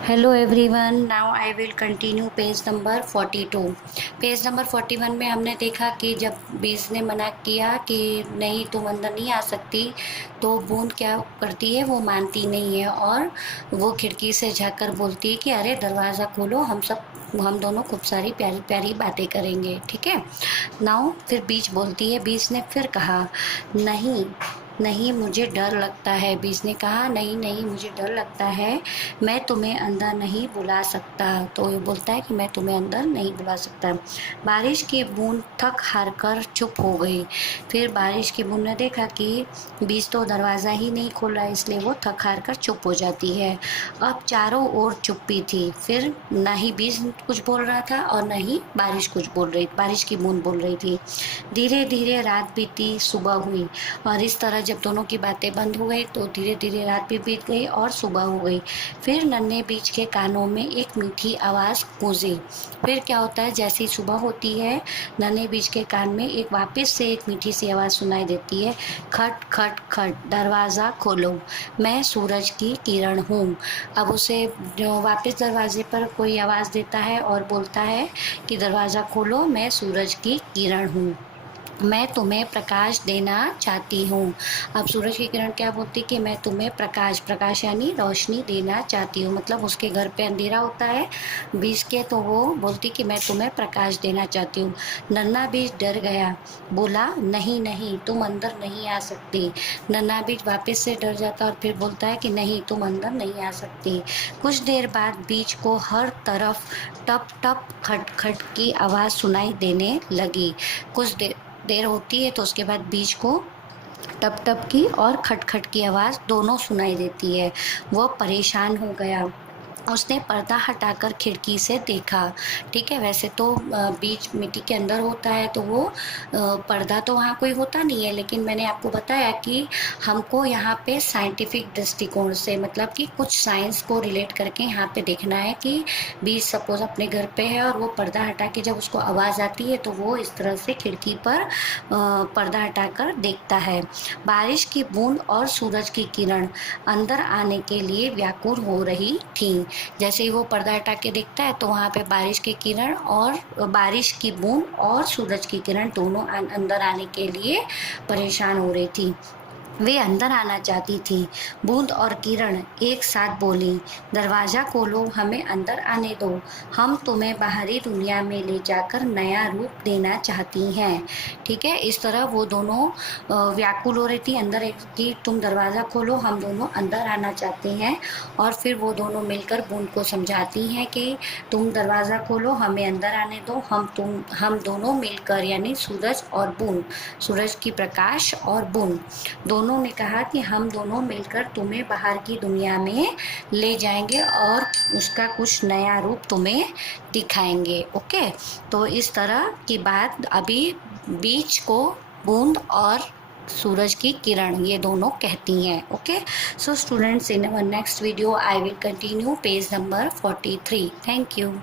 Hello everyone, now I will continue page number 42। Page number 41 में हमने देखा कि जब बीज ने मना किया कि नहीं तुम अंदर नहीं आ सकती, तो बूंद क्या करती है, वो मानती नहीं है और वो खिड़की से झांककर बोलती है कि अरे दरवाज़ा खोलो, हम दोनों खूब सारी प्यारी प्यारी बातें करेंगे। ठीक है। नाउ फिर बीज बोलती है, बीज ने फिर कहा नहीं नहीं मुझे डर लगता है। बीज ने कहा नहीं नहीं मुझे डर लगता है, मैं तुम्हें अंदर नहीं बुला सकता। तो ये बोलता है कि मैं तुम्हें अंदर नहीं बुला सकता। बारिश की बूंद थक हार कर चुप हो गई। फिर बारिश की बूंद ने देखा कि बीज तो दरवाज़ा ही नहीं खोल रहा है, इसलिए वो थक हार कर चुप हो जाती है। अब चारों ओर चुप्पी थी। फिर ना ही बीज कुछ बोल रहा था और ना ही बारिश कुछ बोल रही, बारिश की बूंद बोल रही थी। धीरे धीरे रात बीती, सुबह हुई और इस तरह जब दोनों की बातें बंद हो गई तो धीरे धीरे रात भी बीत गई और सुबह हो गई। फिर नन्हे बीज के कानों में एक मीठी आवाज़ गूंजी। फिर क्या होता है, जैसी सुबह होती है नन्हे बीज के कान में एक वापस से एक मीठी सी आवाज़ सुनाई देती है, खट खट खट दरवाज़ा खोलो, मैं सूरज की किरण हूँ। अब उसे जो वापस दरवाजे पर कोई आवाज़ देता है और बोलता है कि दरवाज़ा खोलो, मैं सूरज की किरण हूँ, मैं तुम्हें प्रकाश देना चाहती हूँ। अब सूरज की किरण क्या बोलती कि मैं तुम्हें प्रकाश, प्रकाश यानी रोशनी देना चाहती हूँ। मतलब उसके घर पे अंधेरा होता है बीज के, तो वो बोलती कि मैं तुम्हें प्रकाश देना चाहती हूँ। नन्हा बीज डर गया, बोला नहीं नहीं तुम अंदर नहीं आ सकती। नन्हा बीज वापस से डर जाता और फिर बोलता है कि नहीं तुम अंदर नहीं आ सकती। कुछ देर बाद बीज को हर तरफ टप टप खट खट की आवाज़ सुनाई देने लगी। कुछ देर होती है तो उसके बाद बीज को टप टप की और खटखट की आवाज़ दोनों सुनाई देती है। वह परेशान हो गया, उसने पर्दा हटाकर खिड़की से देखा। ठीक है, वैसे तो बीज मिट्टी के अंदर होता है तो वो पर्दा तो वहाँ कोई होता नहीं है, लेकिन मैंने आपको बताया कि हमको यहाँ पे साइंटिफिक दृष्टिकोण से, मतलब कि कुछ साइंस को रिलेट करके यहाँ पे देखना है कि बीज सपोज अपने घर पे है और वो पर्दा हटा के जब उसको आवाज़ आती है तो वो इस तरह से खिड़की पर पर्दा हटाकर देखता है। बारिश की बूंद और सूरज की किरण अंदर आने के लिए व्याकुल हो रही थी। जैसे ही वो पर्दा हटा के देखता है तो वहाँ पे बारिश की किरण और बारिश की बूंद और सूरज की किरण दोनों अंदर आने के लिए परेशान हो रही थी। वे अंदर आना चाहती थी। बूंद और किरण एक साथ बोली, दरवाज़ा खोलो, हमें अंदर आने दो, हम तुम्हें बाहरी दुनिया में ले जाकर नया रूप देना चाहती हैं। ठीक है, इस तरह वो दोनों व्याकुल हो रही थी अंदर एक कि तुम दरवाज़ा खोलो, हम दोनों अंदर आना चाहते हैं। और फिर वो दोनों मिलकर बूंद को समझाती हैं कि तुम दरवाज़ा खोलो, हमें अंदर आने दो, हम दोनों मिलकर, यानी सूरज और बूंद, सूरज की प्रकाश और बूंद दोनों ने कहा कि हम दोनों मिलकर तुम्हें बाहर की दुनिया में ले जाएंगे और उसका कुछ नया रूप तुम्हें दिखाएंगे। ओके, तो इस तरह की बात अभी बीच को बूंद और सूरज की किरण ये दोनों कहती हैं। Okay, so students, in our next video I will continue page number 43। Thank you.